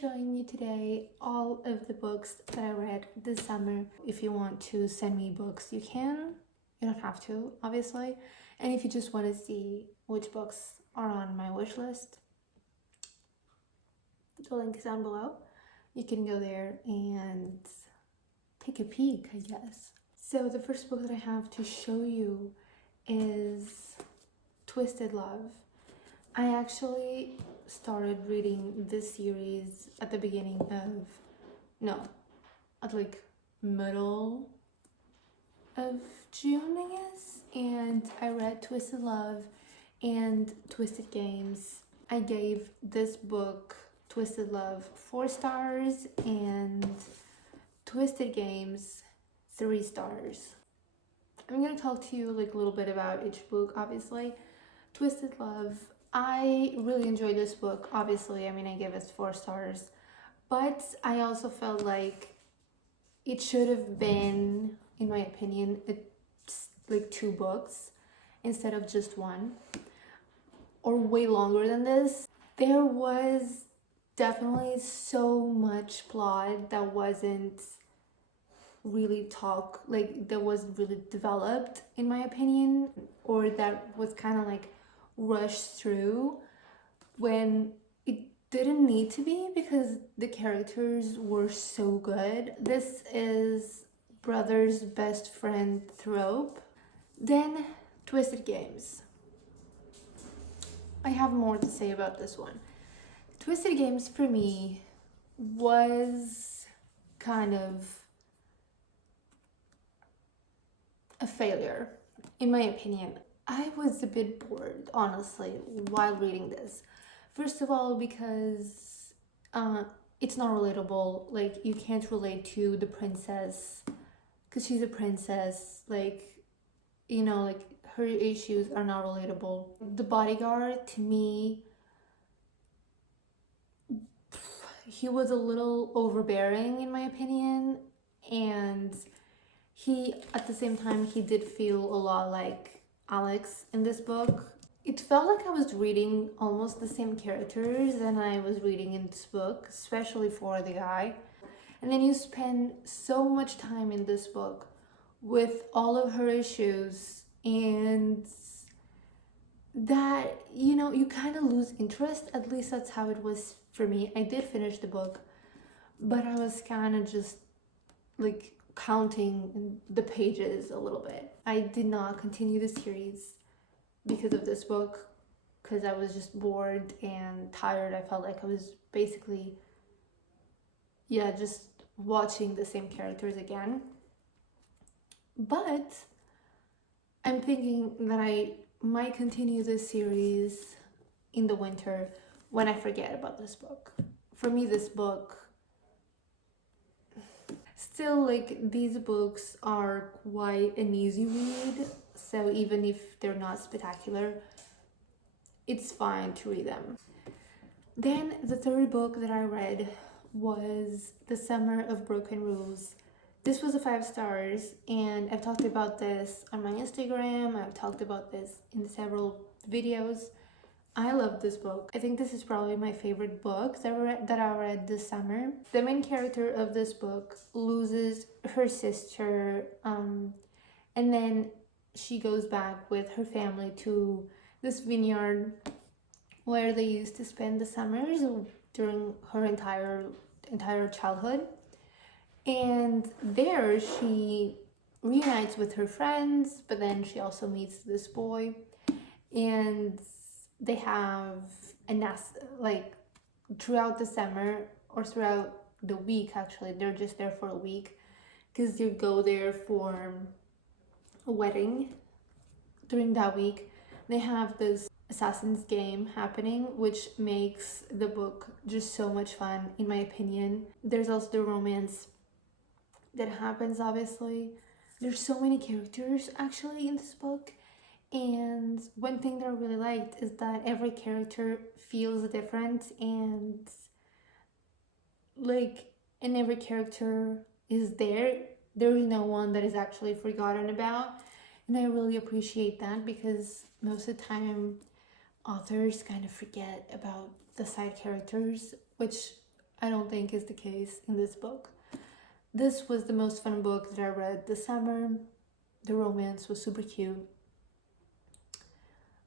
showing you today all of the books that I read this summer. If you want to send me books, you can. You don't have to, obviously. And if you just want to see which books are on my wish list, the link is down below. You can go there and take a peek, I guess. So the first book that I have to show you is Twisted Love. I actually started reading this series at the beginning of, at like middle of June, I guess. And I read Twisted Love and Twisted Games. I gave this book, Twisted Love, 4 stars and Twisted Games 3 stars. I'm gonna talk to you like a little bit about each book, obviously. Twisted Love, I really enjoyed this book, obviously. I mean, I gave it 4 stars, but I also felt like it should have been, in my opinion, like 2 books instead of just 1, or way longer than this. There was definitely so much plot that wasn't really that wasn't really developed, in my opinion, or that was kind of like rushed through when it didn't need to be, because the characters were so good. This is brother's best friend trope. Then Twisted Games. I have more to say about this one. Twisted Games for me was kind of a failure, in my opinion. I was a bit bored, honestly, while reading this. First of all, because it's not relatable. Like, you can't relate to the princess because she's a princess. Like, like her issues are not relatable. The bodyguard, to me, he was a little overbearing, in my opinion, and at the same time, he did feel a lot like Alex in this book. It felt like I was reading almost the same characters than I was reading in this book, especially for the guy. And then you spend so much time in this book with all of her issues, and that, you kind of lose interest. At least that's how it was for me. I did finish the book, but I was kind of just like counting the pages a little bit. I did not continue the series because of this book, because I was just bored and tired. I felt like I was basically, just watching the same characters again. But I'm thinking that I might continue this series in the winter when I forget about this book. For me, this book, still, like, these books are quite an easy read, so even if they're not spectacular, it's fine to read them. Then the third book that I read was The Summer of Broken Rules. This was a 5 stars, and I've talked about this on my Instagram. I've talked about this in several videos. I love this book. I think this is probably my favorite book that I read this summer. The main character of this book loses her sister, and then she goes back with her family to this vineyard where they used to spend the summers during her entire childhood. And there she reunites with her friends, but then she also meets this boy, and they have a nest, like, throughout the summer, or throughout the week. Actually, they're just there for a week because you go there for a wedding. During that week, they have this Assassin's game happening, which makes the book just so much fun, in my opinion. There's also the romance that happens, obviously. There's so many characters actually in this book, and one thing that I really liked is that every character feels different, and every character is there. There is no one that is actually forgotten about, and I really appreciate that, because most of the time authors kind of forget about the side characters, which I don't think is the case in this book. This was the most fun book that I read this summer. The romance was super cute.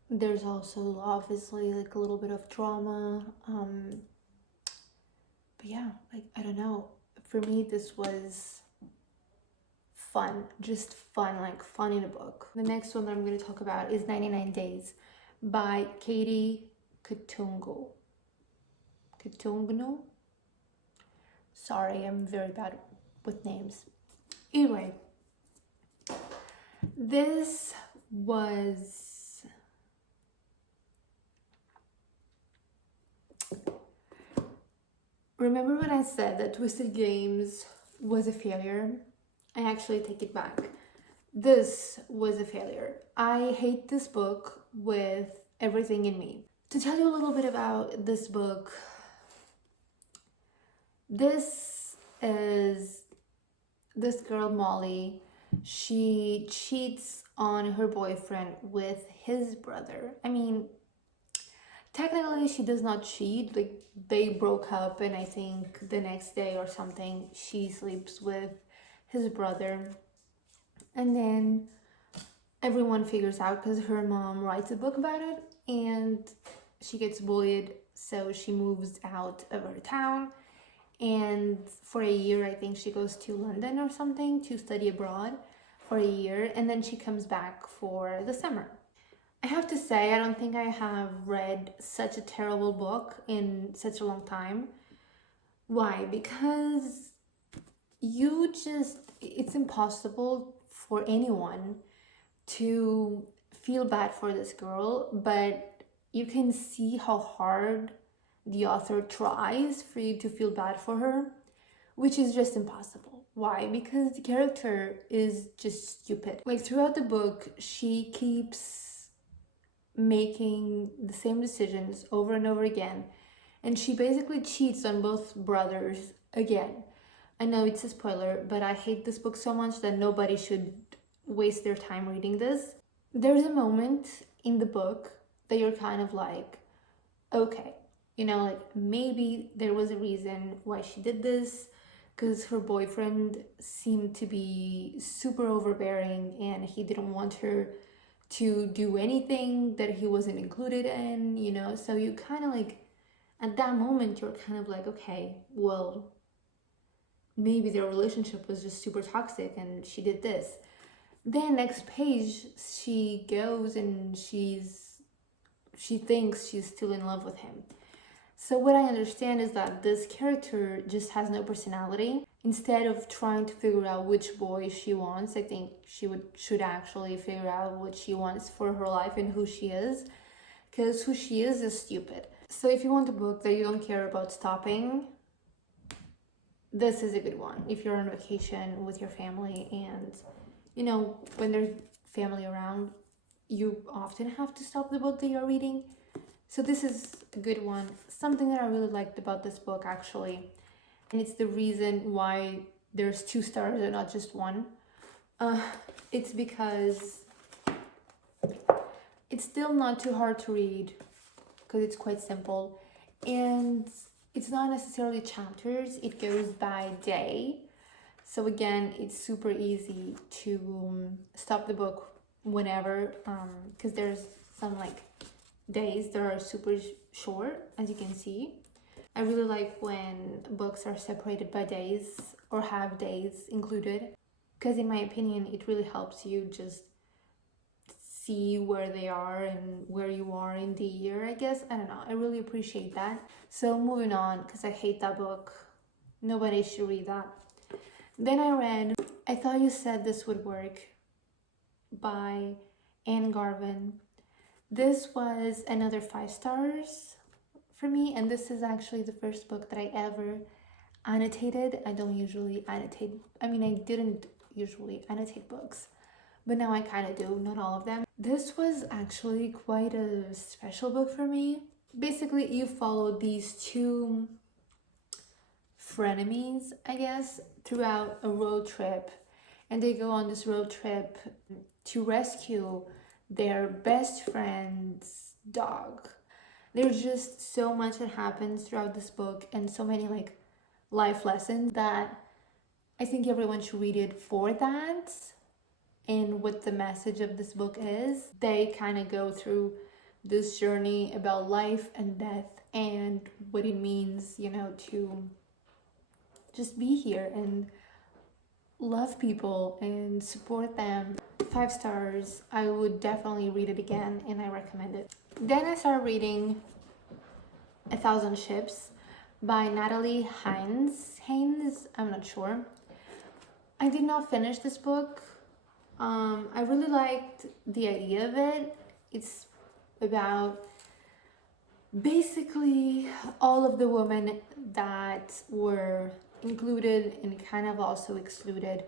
There's also obviously like a little bit of drama. But yeah, like, I don't know. For me, this was fun, just fun, like fun in a book. The next one that I'm going to talk about is 99 Days by Katie Katungno. Sorry, I'm very bad with names. Anyway, this was... Remember when I said that Twisted Games was a failure? I actually take it back. This was a failure. I hate this book with everything in me. To tell you a little bit about this book, this is this girl, Molly. She cheats on her boyfriend with his brother. I mean, technically she does not cheat. Like, they broke up, and I think the next day or something she sleeps with his brother. And then everyone figures out because her mom writes a book about it, and she gets bullied, so she moves out of her town. And for a year, I think she goes to London or something to study abroad for a year, and then she comes back for the summer. I have to say, I don't think I have read such a terrible book in such a long time. Why? Because it's impossible for anyone to feel bad for this girl, but you can see how hard the author tries for you to feel bad for her, which is just impossible. Why? Because the character is just stupid. Like, throughout the book, she keeps making the same decisions over and over again, and she basically cheats on both brothers again. I know it's a spoiler, but I hate this book so much that nobody should waste their time reading this. There's a moment in the book that you're kind of like, okay, you know, like, maybe there was a reason why she did this, because her boyfriend seemed to be super overbearing and he didn't want her to do anything that he wasn't included in, you know? So you kind of like, at that moment, you're kind of like, okay, well, maybe their relationship was just super toxic and she did this. Then next page, she goes and she thinks she's still in love with him. So what I understand is that this character just has no personality. Instead of trying to figure out which boy she wants, I think she should actually figure out what she wants for her life and who she is, because who she is stupid. So if you want a book that you don't care about stopping, this is a good one. If you're on vacation with your family and, you know, when there's family around, you often have to stop the book that you're reading. So this is a good one. Something that I really liked about this book, actually, and it's the reason why there's 2 stars and not just 1. It's because it's still not too hard to read, because it's quite simple, and it's not necessarily chapters, it goes by day. So again, it's super easy to stop the book whenever, because there's some like days that are super short, as you can see. I really like when books are separated by days or have days included, because in my opinion, it really helps you just see where they are and where you are in the year, I guess. I don't know, I really appreciate that. So moving on, because I hate that book. Nobody should read that. Then I read I Thought You Said This Would Work by Anne Garvin. This was another 5 stars for me, and this is actually the first book that I ever annotated. I don't usually annotate, I didn't usually annotate books, but now I kind of do, not all of them. This was actually quite a special book for me. Basically, you follow these 2 frenemies, I guess, throughout a road trip, and they go on this road trip to rescue their best friend's dog. There's just so much that happens throughout this book and so many like life lessons that I think everyone should read it for that and what the message of this book is. They kind of go through this journey about life and death and what it means, you know, to just be here and love people and support them. 5 stars. I would definitely read it again and I recommend it. Then I started reading A Thousand Ships by Natalie Haynes, I'm not sure. I did not finish this book. I really liked the idea of it. It's about basically all of the women that were included and kind of also excluded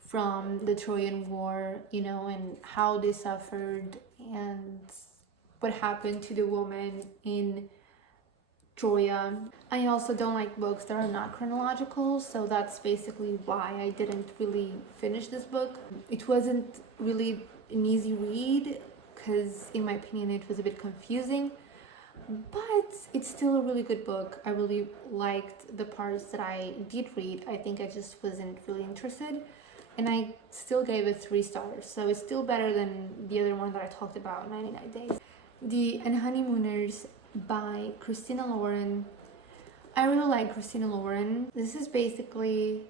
from the Trojan War, you know, and how they suffered and what happened to the woman in Troya. I also don't like books that are not chronological, so that's basically why I didn't really finish this book. It wasn't really an easy read because in my opinion it was a bit confusing, but it's still a really good book. I really liked the parts that I did read. I think I just wasn't really interested, and I still gave it 3 stars, so it's still better than the other one that I talked about, 99 Days. The Honeymooners by Christina Lauren. I really like Christina Lauren. This is basically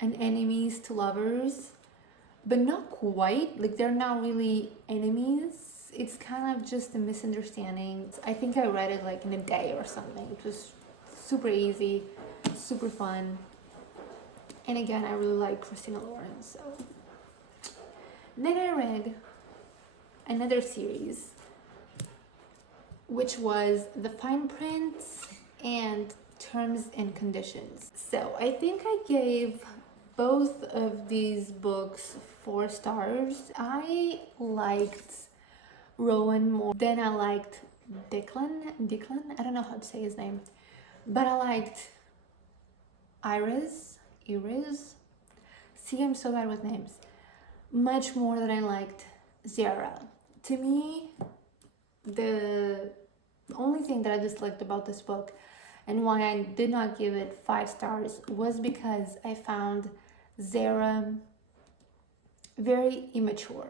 an enemies to lovers, but not quite. Like, they're not really enemies. It's kind of just a misunderstanding. I think I read it like in a day or something. It was super easy, super fun. And again, I really like Christina Lauren, so. Then I read another series, which was The Fine Print and Terms and Conditions. So I think I gave both of these books 4 stars. I liked Rowan more than I liked Declan. I don't know how to say his name, but I liked Iris. See, I'm so bad with names. Much more than I liked Zara. To me, the only thing that I disliked about this book and why I did not give it 5 stars was because I found Zara very immature,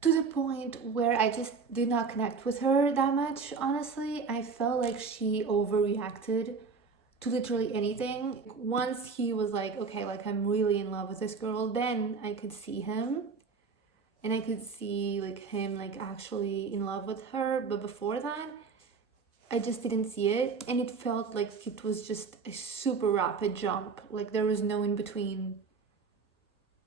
to the point where I just did not connect with her that much. Honestly, I felt like she overreacted to literally anything. Once he was like, okay, like I'm really in love with this girl, then I could see him and I could see like him like actually in love with her. But before that, I just didn't see it, and it felt like it was just a super rapid jump. Like there was no in between.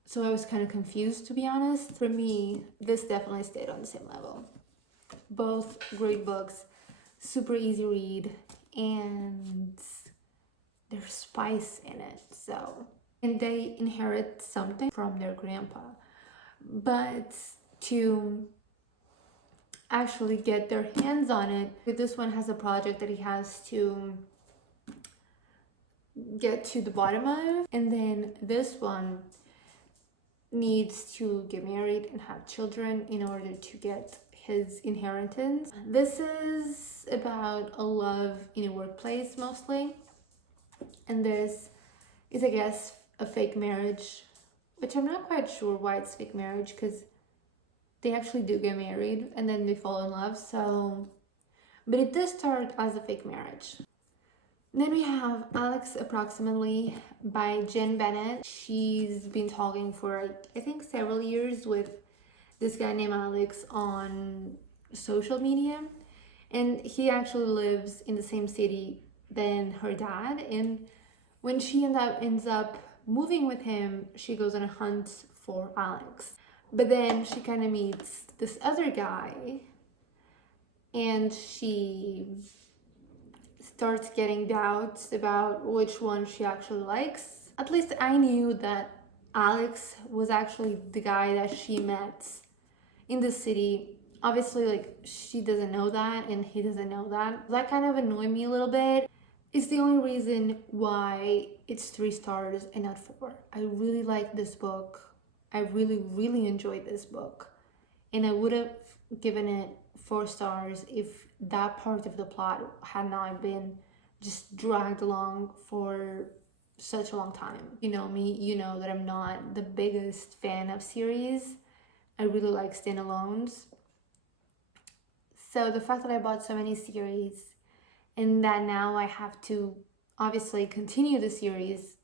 So I was kind of confused, to be honest. For me, this definitely stayed on the same level. Both great books, super easy read, and there's spice in it. So, and they inherit something from their grandpa. But to actually get their hands on it, this one has a project that he has to get to the bottom of, and then this one needs to get married and have children in order to get his inheritance. This is about a love in a workplace mostly, and this is, I guess, a fake marriage, which I'm not quite sure why it's fake marriage, because they actually do get married and then they fall in love. So, but it does start as a fake marriage. Then we have Alex Approximately by Jen Bennett. She's been talking for, I think, several years with this guy named Alex on social media, and he actually lives in the same city than her dad. And when she ends up moving with him, she goes on a hunt for Alex. But then she kind of meets this other guy, and she starts getting doubts about which one she actually likes. At least I knew that Alex was actually the guy that she met in the city. Obviously, like, she doesn't know that and he doesn't know that. That kind of annoyed me a little bit. It's the only reason why it's 3 stars and not 4. I really like this book. I really enjoyed this book, and I would have given it 4 stars if that part of the plot had not been just dragged along for such a long time. You know me, you know that I'm not the biggest fan of series. I really like standalones. So the fact that I bought so many series and that now I have to obviously continue the series,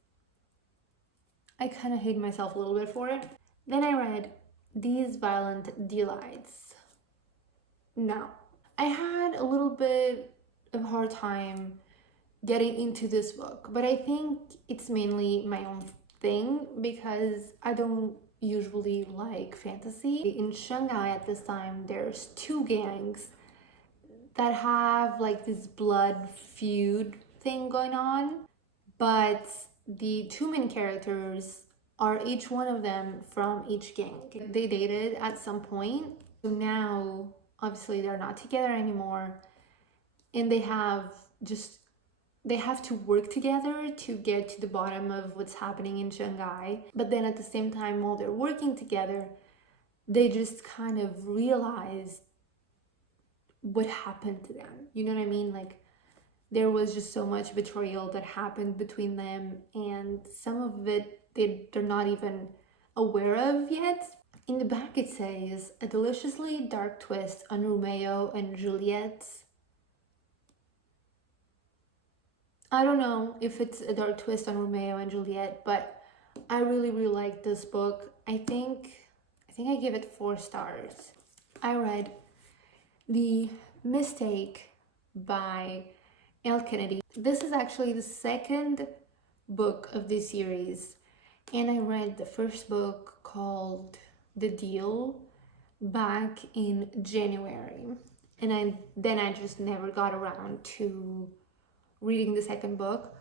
I kind of hate myself a little bit for it. Then I read These Violent Delights. Now, I had a little bit of a hard time getting into this book, but I think it's mainly my own thing because I don't usually like fantasy. In Shanghai at this time, there's 2 gangs that have like this blood feud thing going on, but the 2 main characters are each one of them from each gang. They dated at some point, so now obviously they're not together anymore, and they have to work together to get to the bottom of what's happening in Shanghai. But then at the same time, while they're working together, they just kind of realize what happened to them. You know what I mean? Like, there was just so much betrayal that happened between them, and some of it they're not even aware of yet. In the back it says, a deliciously dark twist on Romeo and Juliet. I don't know if it's a dark twist on Romeo and Juliet, but I really like this book. I think I give it 4 stars. I read The Mistake by L. Kennedy. This is actually the second book of this series, and I read the first book called The Deal back in January, and then I just never got around to reading the second book.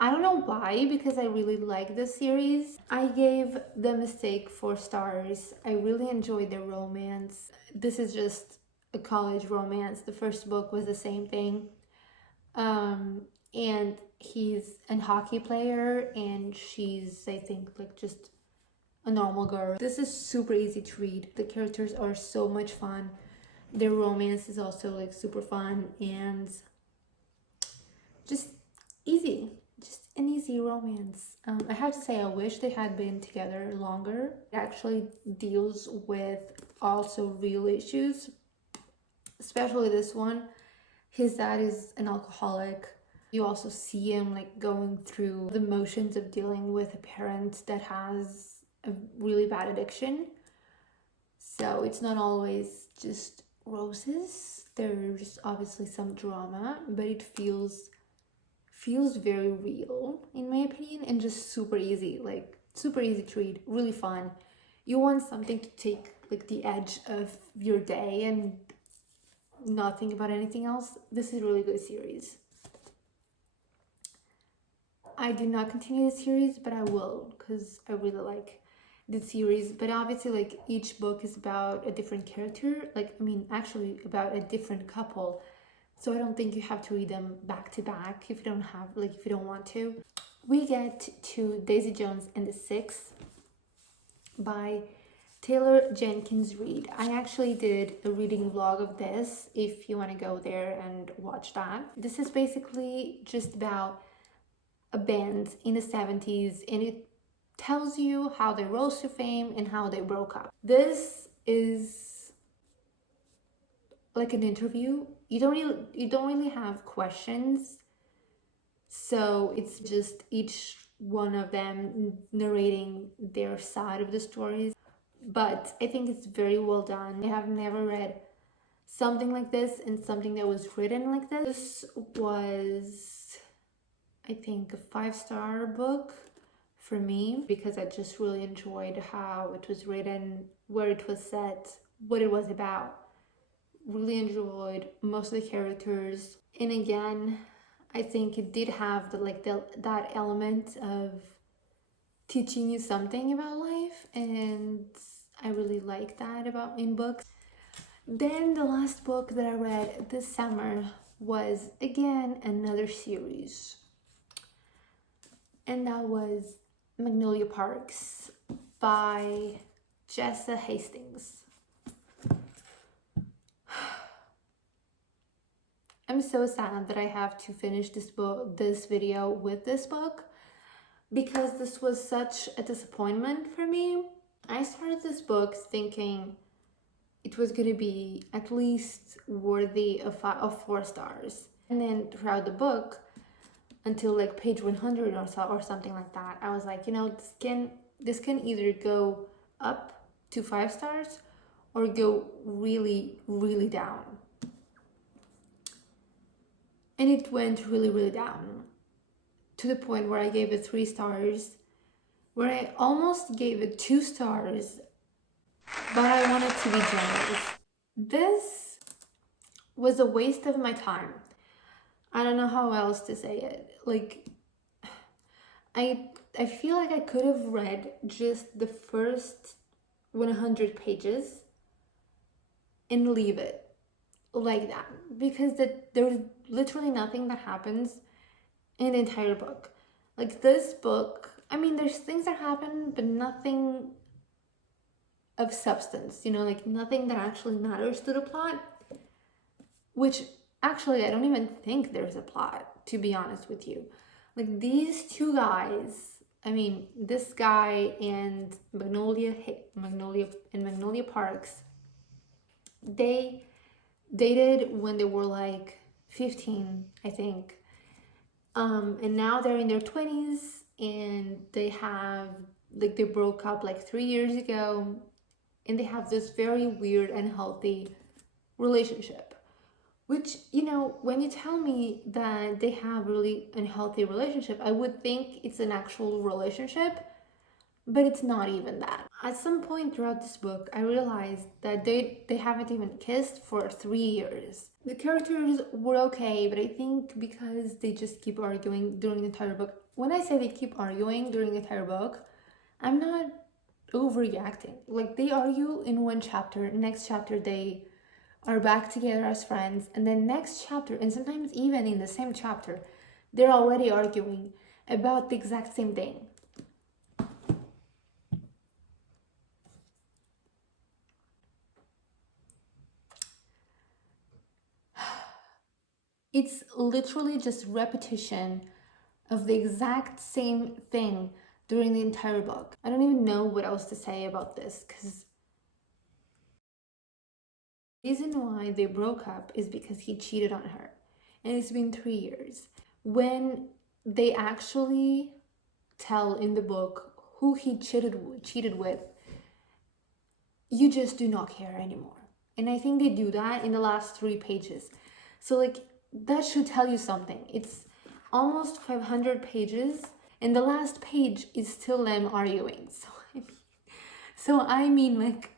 I don't know why, because I really like this series. I gave The Mistake 4 stars. I really enjoyed the romance. This is just a college romance. The first book was the same thing. And he's a hockey player and she's, I think, like just a normal girl. This is super easy to read. The characters are so much fun. Their romance is also like super fun and just easy. Just an easy romance. I have to say, I wish they had been together longer. It actually deals with also real issues, especially this one. His dad is an alcoholic. You also see him like going through the motions of dealing with a parent that has a really bad addiction. So it's not always just roses. There's obviously some drama, but it feels very real in my opinion, and just super easy, like super easy to read, really fun. You want something to take like the edge of your day and not think about anything else. This is a really good series. I did not continue the series, but I will because I really like the series. But obviously, like, each book is about a different character, like, I mean, actually about a different couple. So I don't think you have to read them back to back if you don't have, like, if you don't want to. We get to Daisy Jones and the Six by Taylor Jenkins Reid. I actually did a reading vlog of this if you want to go there and watch that. This is basically just about a band in the 70s, and it tells you how they rose to fame and how they broke up. This is like an interview. You don't really have questions, so it's just each one of them narrating their side of the stories. But I think it's very well done. I have never read something like this and something that was written like this. This was, I think, a 5-star book for me because I just really enjoyed how it was written, where it was set, what it was about. Really enjoyed most of the characters, and again, I think it did have that element of teaching you something about life, and I really like that about in books. Then the last book that I read this summer was again another series, and that was Magnolia Parks by Jessa Hastings. I'm so sad that I have to finish this video with this book, because this was such a disappointment for me. I started this book thinking it was going to be at least worthy of 4 stars. And then throughout the book, until like page 100 or something like that, I was like, you know, this can either go up to 5 stars or go really, really down. And it went really, really down, to the point where I gave it 3 stars, where I almost gave it 2 stars, but I wanted to be generous. This was a waste of my time. I don't know how else to say it. Like, I feel like I could have read just the first 100 pages and leave it like that, because there's literally nothing that happens in the entire book. Like, this book, I mean, there's things that happen, but nothing of substance, you know, like nothing that actually matters to the plot, which actually I don't even think there's a plot, to be honest with you. Like, these 2 guys, I mean, this guy and Magnolia Parks, they dated when they were like 15, I think. And now they're in their 20s, and they broke up like 3 years ago, and they have this very weird and healthy relationship. Which, you know, when you tell me that they have really unhealthy relationship, I would think it's an actual relationship, but it's not even that. At some point throughout this book, I realized that they haven't even kissed for 3 years. The characters were okay, but I think because they just keep arguing during the entire book. When I say they keep arguing during the entire book, I'm not overreacting. Like, they argue in one chapter, next chapter they are back together as friends, and then next chapter, and sometimes even in the same chapter, they're already arguing about the exact same thing. It's literally just repetition of the exact same thing during the entire book. I don't even know what else to say about this, because the reason why they broke up is because he cheated on her, and it's been 3 years. When they actually tell in the book who he cheated with, you just do not care anymore. And I think they do that in the last 3 pages. So, like, that should tell you something. It's almost 500 pages, and the last page is still them arguing. So I mean, like,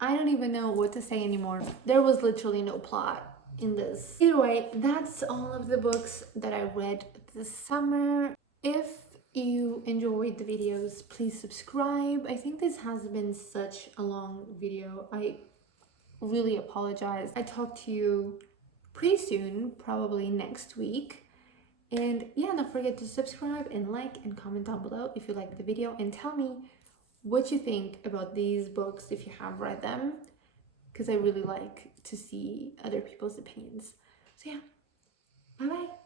I don't even know what to say anymore. There was literally no plot in this. Either way, that's all of the books that I read this summer. If you enjoyed the videos, please subscribe. I think this has been such a long video. I really apologize. I talk to you pretty soon, probably next week. And yeah, don't forget to subscribe and like and comment down below if you liked the video, and tell me what you think about these books if you have read them, because I really like to see other people's opinions. So yeah, bye bye.